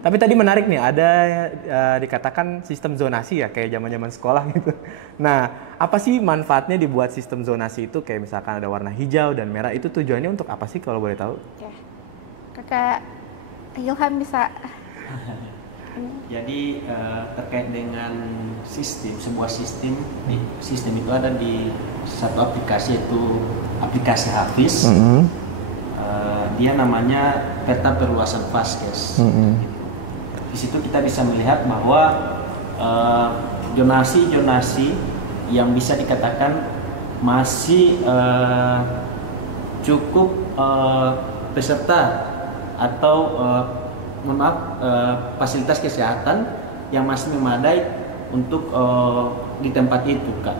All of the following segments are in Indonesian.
Tapi tadi menarik nih, ada dikatakan sistem zonasi ya, kayak zaman-zaman sekolah gitu. Nah, apa sih manfaatnya dibuat sistem zonasi itu? Kayak misalkan ada warna hijau dan merah, itu tujuannya untuk apa sih kalau boleh tahu? Ya, Kakak Ilham bisa. Jadi terkait dengan sebuah sistem itu ada di satu aplikasi, yaitu aplikasi Hafiz. Dia namanya peta perluasan Vaskes. Di situ kita bisa melihat bahwa zonasi-zonasi yang bisa dikatakan masih cukup peserta atau fasilitas kesehatan yang masih memadai untuk di tempat itu, Kak.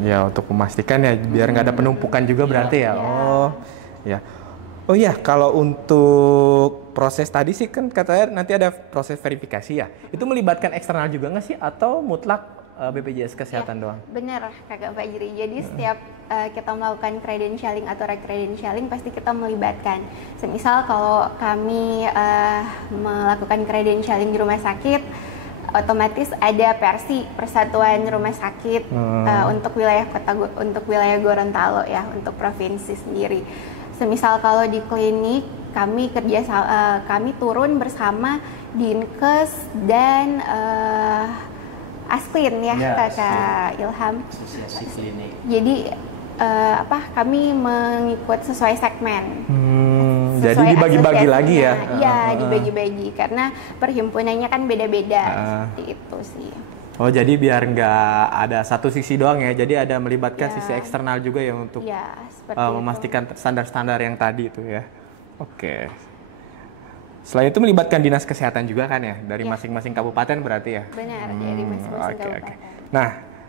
Ya, untuk memastikan ya biar nggak ada penumpukan juga berarti ya. Oh, ya. Oh iya, kalau untuk proses tadi sih kan katanya nanti ada proses verifikasi ya. Itu melibatkan eksternal juga nggak sih atau mutlak BPJS Kesehatan doang? Benar, Kakak Fajri. Jadi setiap kita melakukan credentialing atau recredentialing pasti kita melibatkan. Semisal kalau kami melakukan credentialing di rumah sakit, otomatis ada Persi, Persatuan Rumah Sakit untuk wilayah Gorontalo ya, untuk provinsi sendiri. Semisal kalau di klinik kami turun bersama Dinkes dan Asklin ya, Kakak Ilham. Asosiasi klinik. Jadi kami mengikut sesuai segmen. Jadi dibagi-bagi lagi ya? Iya, dibagi-bagi karena perhimpunannya kan beda-beda seperti itu sih. Oh, jadi biar nggak ada satu sisi doang ya, jadi ada melibatkan sisi eksternal juga ya untuk memastikan standar-standar yang tadi itu ya. Oke. Selain itu melibatkan dinas kesehatan juga kan ya, dari masing-masing kabupaten berarti ya? Benar, dari masing-masing kabupaten. Nah,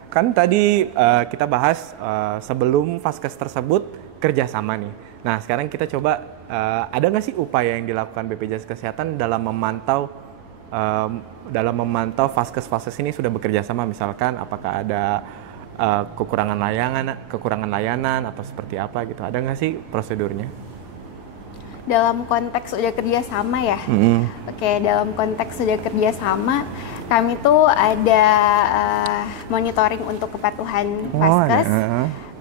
kan tadi kita bahas sebelum Vaskes tersebut kerjasama nih. Nah, sekarang kita coba ada nggak sih upaya yang dilakukan BPJS Kesehatan dalam memantau Vaskes-Vaskes ini sudah bekerja sama, misalkan apakah ada kekurangan layanan atau seperti apa gitu, ada nggak sih prosedurnya? Dalam konteks sudah kerjasama ya? Oke, dalam konteks sudah kerjasama, kami tuh ada monitoring untuk kepatuhan Vaskes.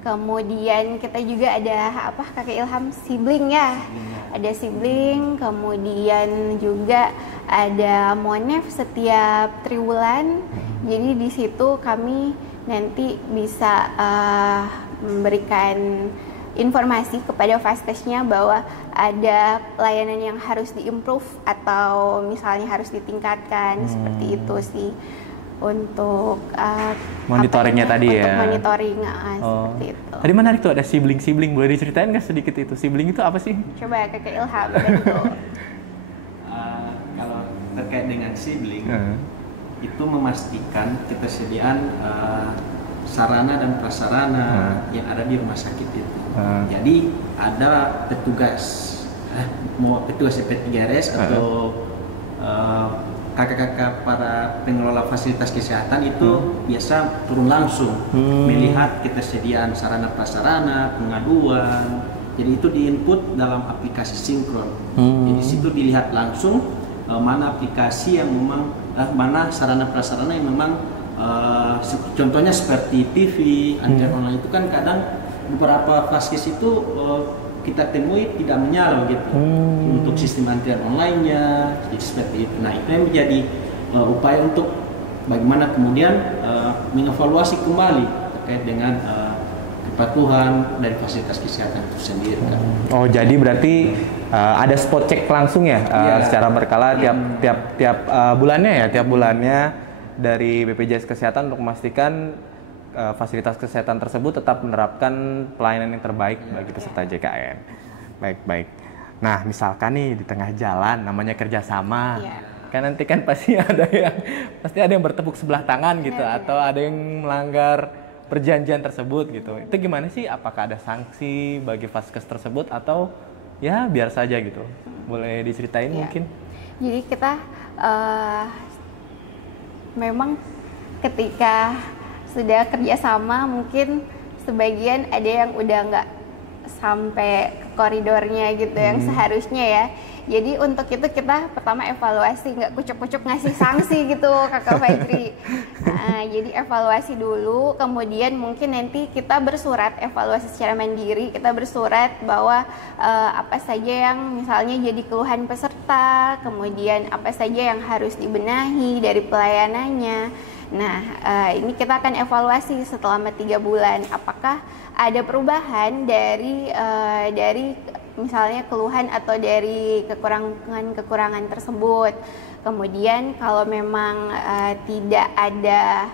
Kemudian kita juga ada Kakak Ilham, sibling ya? Ada sibling, kemudian juga ada Monef setiap triwulan. Jadi di situ kami nanti bisa memberikan informasi kepada Vaskesnya bahwa ada pelayanan yang harus diimprove atau misalnya harus ditingkatkan, seperti itu sih. Untuk monitoringnya tadi ya? Untuk monitoring, seperti itu. Tadi menarik tuh, ada sibling, boleh diceritain nggak sedikit itu? Sibling itu apa sih? Coba Kakak Ilham, bantu. Kalau terkait dengan sibling, itu memastikan ketersediaan sarana dan prasarana yang ada di rumah sakit itu. Jadi ada petugas, mau petugas P3RS atau kakak-kakak para pengelola fasilitas kesehatan itu biasa turun langsung melihat ketersediaan sarana prasarana, pengaduan. Jadi itu diinput dalam aplikasi sinkron. Jadi situ dilihat langsung mana aplikasi yang memang mana sarana prasarana yang memang contohnya seperti TV, antrian online itu kan kadang beberapa Vaskes itu kita temui tidak menyala gitu untuk sistem antrian online-nya, jadi seperti itu. Nah, itu yang menjadi upaya untuk bagaimana kemudian mengevaluasi kembali terkait dengan kepatuhan dari fasilitas kesehatan itu sendiri kan. Oh, jadi berarti ada spot check langsung ya, secara berkala tiap bulannya ya, tiap bulannya dari BPJS Kesehatan untuk memastikan fasilitas kesehatan tersebut tetap menerapkan pelayanan yang terbaik bagi peserta JKN. Baik. Nah, misalkan nih di tengah jalan, namanya kerjasama, kan nanti kan pasti ada yang bertepuk sebelah tangan gitu, atau ada yang melanggar perjanjian tersebut gitu. Itu gimana sih? Apakah ada sanksi bagi Vaskes tersebut atau ya biar saja gitu? Boleh diceritain mungkin? Jadi kita memang ketika sudah kerjasama, mungkin sebagian ada yang udah nggak sampai ke koridornya gitu yang seharusnya ya. Jadi untuk itu kita pertama evaluasi, nggak kucuk-kucuk ngasih sanksi gitu Kakak Fajri. Nah, jadi evaluasi dulu, kemudian mungkin nanti kita bersurat evaluasi secara mandiri, kita bersurat bahwa apa saja yang misalnya jadi keluhan peserta, kemudian apa saja yang harus dibenahi dari pelayanannya. Nah, ini kita akan evaluasi selama 3 bulan, apakah ada perubahan dari misalnya keluhan atau dari kekurangan tersebut. Kemudian kalau memang tidak ada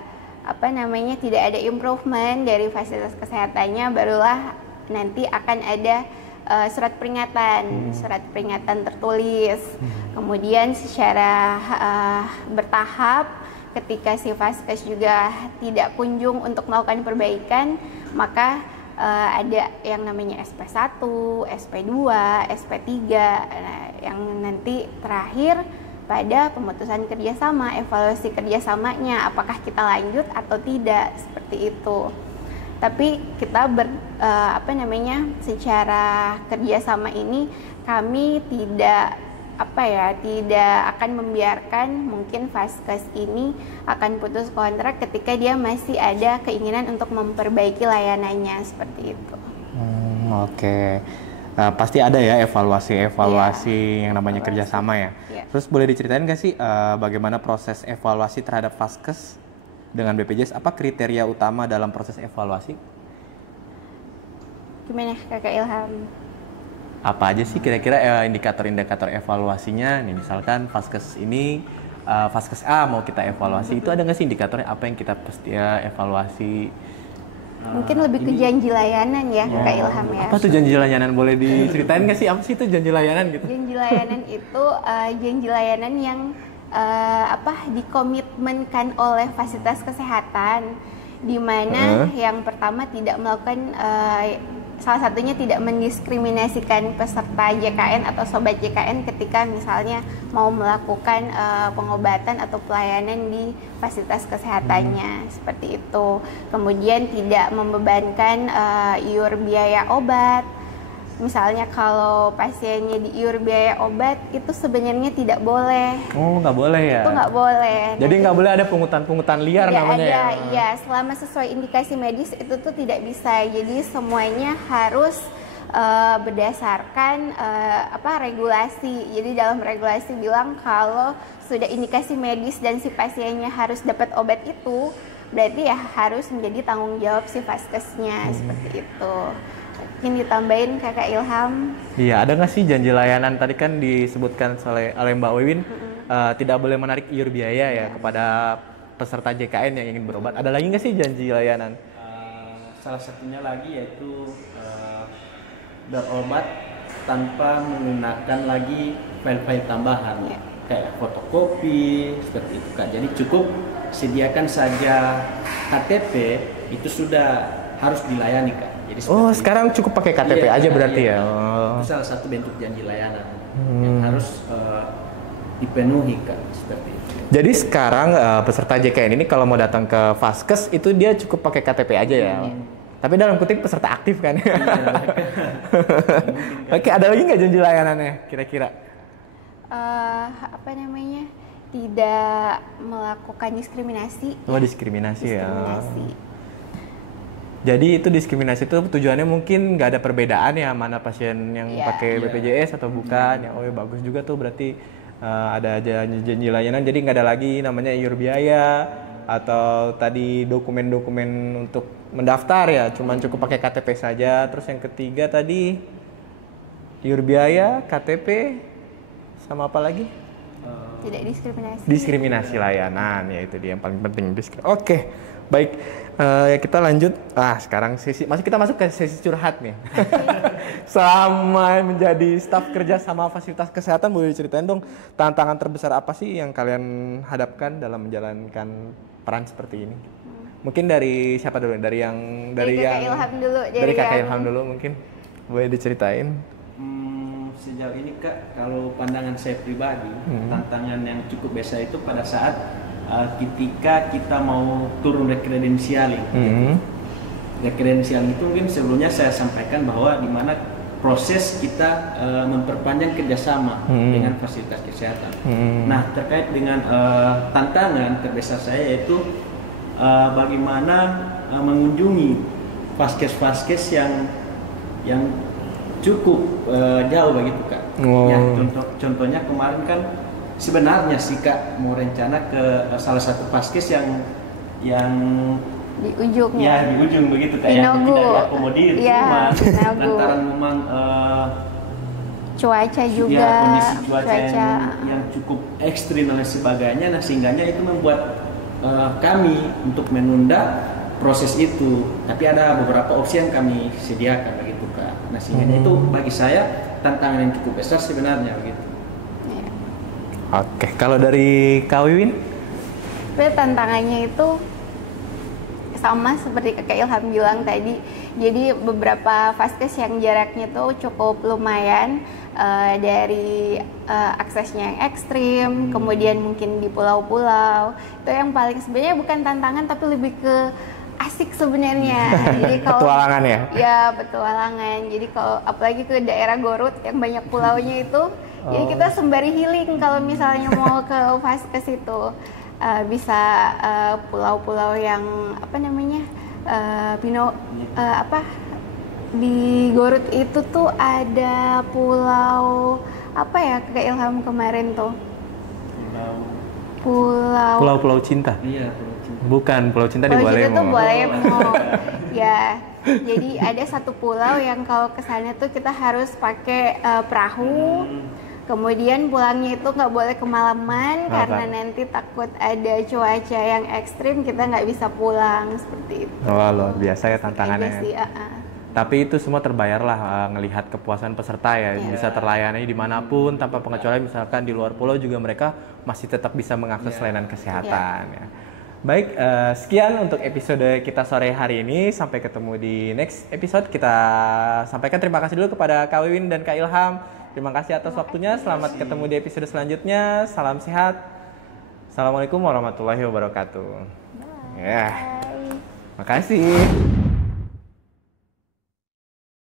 tidak ada improvement dari fasilitas kesehatannya, barulah nanti akan ada surat peringatan tertulis. Kemudian secara bertahap, ketika si Vaskes juga tidak kunjung untuk melakukan perbaikan, maka ada yang namanya SP1, SP2, SP3, yang nanti terakhir pada pemutusan kerjasama, evaluasi kerjasamanya, apakah kita lanjut atau tidak, seperti itu. Tapi kita secara kerjasama ini kami tidak akan membiarkan mungkin Vaskes ini akan putus kontrak ketika dia masih ada keinginan untuk memperbaiki layanannya, seperti itu. Oke. Pasti ada ya evaluasi yang namanya kerjasama ya. Terus boleh diceritain nggak sih bagaimana proses evaluasi terhadap Vaskes dengan BPJS? Apa kriteria utama dalam proses evaluasi? Gimana Kakak Ilham? Apa aja sih kira-kira indikator-indikator evaluasinya? Nih misalkan Vaskes ini, Vaskes A mau kita evaluasi, itu ada nggak sih indikatornya apa yang kita pasti evaluasi? Mungkin lebih ke janji layanan ya Kak Ilham ya. Apa tuh janji layanan? Boleh diceritain nggak sih apa sih itu janji layanan gitu? Janji layanan itu janji layanan yang dikomitmenkan oleh fasilitas kesehatan, di mana yang pertama tidak melakukan salah satunya tidak mendiskriminasikan peserta JKN atau sobat JKN ketika misalnya mau melakukan pengobatan atau pelayanan di fasilitas kesehatannya, seperti itu. Kemudian tidak membebankan iur biaya obat. Misalnya kalau pasiennya di iur biaya obat itu sebenarnya tidak boleh. Oh, nggak boleh ya? Itu nggak boleh. Jadi nggak boleh ada pungutan-pungutan liar namanya ya? Iya, selama sesuai indikasi medis itu tuh tidak bisa. Jadi semuanya harus berdasarkan regulasi. Jadi dalam regulasi bilang kalau sudah indikasi medis dan si pasiennya harus dapat obat itu, berarti ya harus menjadi tanggung jawab si Vaskesnya, seperti itu. Mungkin ditambahin Kakak Ilham. Iya, ada nggak sih janji layanan? Tadi kan disebutkan oleh Mbak Wiwin, tidak boleh menarik iur biaya ya kepada peserta JKN yang ingin berobat. Ada lagi nggak sih janji layanan? Salah satunya lagi yaitu berobat tanpa menggunakan lagi file-file tambahan, kayak fotokopi, seperti itu Kak. Jadi cukup sediakan saja KTP, itu sudah harus dilayani Kak. Jadi sekarang cukup pakai KTP aja berarti ya? Itu salah satu bentuk janji layanan yang harus dipenuhi Kak, seperti itu. Jadi sekarang peserta JKN ini kalau mau datang ke Vaskes itu dia cukup pakai KTP aja ya? Tapi dalam kutip peserta aktif kan? Oke, ada lagi nggak janji layanannya kira-kira? Tidak melakukan diskriminasi. Diskriminasi ya. Jadi itu diskriminasi itu tujuannya mungkin nggak ada perbedaan ya mana pasien yang pakai BPJS atau bukan ya. Bagus juga tuh berarti ada janji layanan, jadi nggak ada lagi namanya iur biaya atau tadi dokumen-dokumen untuk mendaftar ya, cuman cukup pakai KTP saja. Terus yang ketiga tadi iur biaya, KTP, sama apa lagi? Tidak diskriminasi. Diskriminasi layanan, ya itu dia yang paling penting. Oke, baik. Kita lanjut. Sekarang kita masuk ke sesi curhat nih. Sama menjadi staf kerja sama fasilitas kesehatan, boleh ceritain dong tantangan terbesar apa sih yang kalian hadapkan dalam menjalankan peran seperti ini? Mungkin dari siapa dulu? Dari Kakak Ilham dulu. Dari Kakak Ilham dulu mungkin. Boleh diceritain? Sejauh ini Kak, kalau pandangan saya pribadi, tantangan yang cukup besar itu pada saat ketika kita mau turun rekredensialing. Rekredensial itu mungkin sebelumnya saya sampaikan bahwa di mana proses kita memperpanjang kerjasama dengan fasilitas kesehatan. Nah, terkait dengan tantangan terbesar saya yaitu bagaimana mengunjungi vaskes-vaskes yang cukup jauh begitu Kak. Ya, contohnya kemarin kan sebenarnya sih Kak mau rencana ke salah satu vaskes yang di ujungnya. Ya, di ujung begitu Kak, yang tidak diakomodir, cuma lantaran memang cuaca juga, ya, kondisi cuaca yang cukup ekstrim dan sebagainya, nah sehingganya itu membuat kami untuk menunda proses itu. Tapi ada beberapa opsi yang kami sediakan begitu Kak. Nah sehingganya itu bagi saya tantangan yang cukup besar sebenarnya begitu. Oke, kalau dari Kak Wiwin? Tantangannya itu sama seperti Kakak Ilham bilang tadi. Jadi beberapa vaskes yang jaraknya tuh cukup lumayan, dari aksesnya yang ekstrim, kemudian mungkin di pulau-pulau. Itu yang paling sebenarnya bukan tantangan tapi lebih ke asik sebenarnya. Jadi kalau petualangan ya? Ya, petualangan. Jadi kalau apalagi ke daerah Garut yang banyak pulaunya itu, jadi kita sembari healing kalau misalnya mau ke vaskes itu. Bisa pulau-pulau yang apa namanya di Garut itu tuh ada pulau apa ya Kak Ilham kemarin tuh pulau cinta. Iya, pulau cinta. Bukan pulau cinta di Balemo. Itu Balemo. Ya, jadi ada satu pulau yang kalau ke sana tuh kita harus pakai perahu. Kemudian pulangnya itu nggak boleh kemalaman karena nanti takut ada cuaca yang ekstrim, kita nggak bisa pulang seperti itu. Oh, luar biasa ya tantangannya. Sih, Tapi itu semua terbayar lah ngelihat kepuasan peserta ya, bisa terlayani dimanapun tanpa pengecualian. Misalkan di luar pulau juga mereka masih tetap bisa mengakses layanan kesehatan. Ya. Baik, sekian untuk episode kita sore hari ini. Sampai ketemu di next episode. Kita sampaikan terima kasih dulu kepada Kak Wiwin dan Kak Ilham. Terima kasih atas waktunya. Selamat ketemu di episode selanjutnya. Salam sehat. Assalamualaikum warahmatullahi wabarakatuh. Bye. Makasih.